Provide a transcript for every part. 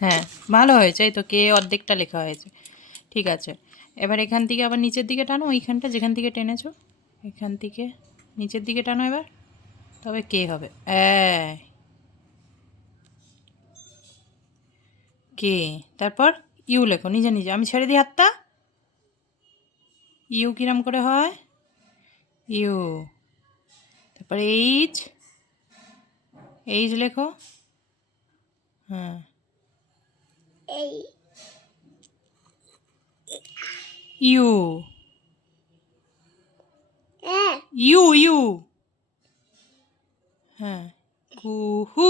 হ্যাঁ, ভালো হয়েছে। এই তো কে অর্ধেকটা লেখা হয়েছে। ঠিক আছে, এবার এখান থেকে আবার নিচের দিকে টানো, ওইখানটা যেখান থেকে টেনেছো এখান থেকে নিচের দিকে টানো এবার, তবে কে হবে। কে, তারপর ইউ লেখো নিজে নিজে। আমি ছেড়ে দিই হাতটা। ইউ কিরম করে হয়? ইউ। তারপর এইচ, এইচ লেখো। হ্যাঁ, ইউ, ইউ ইউ। হ্যাঁ, কুহু।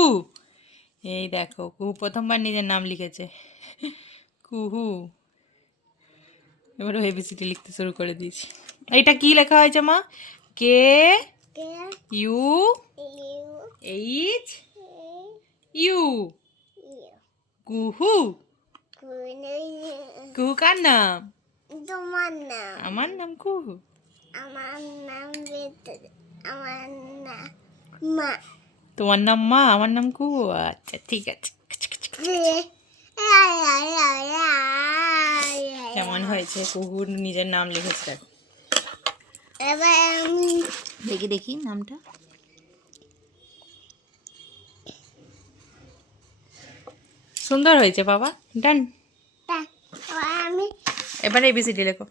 এই দেখো, কুহু প্রথমবার নিজের নাম লিখেছে। কুহু। এবার এবিসিডি লিখতে শুরু করে দিয়েছি। এইটা কি লেখা হয়েছে মা? কে, ইউ, এইচ, ইউ। কুহু। কুহু কার নাম? তোমার নাম। আমার নাম কুহু। আমার নাম আমার নাম মা। তোমার নাম মা, আমার নাম কুহু। আচ্ছা ঠিক আছে। কেমন হয়েছে? কুহুর নিজের নাম লিখেছে দেখো। এবার আমি দেখি দেখি নামটা। সুন্দর হয়েছে বাবা, ডান। আমি এবার এবিসিডি লেখো।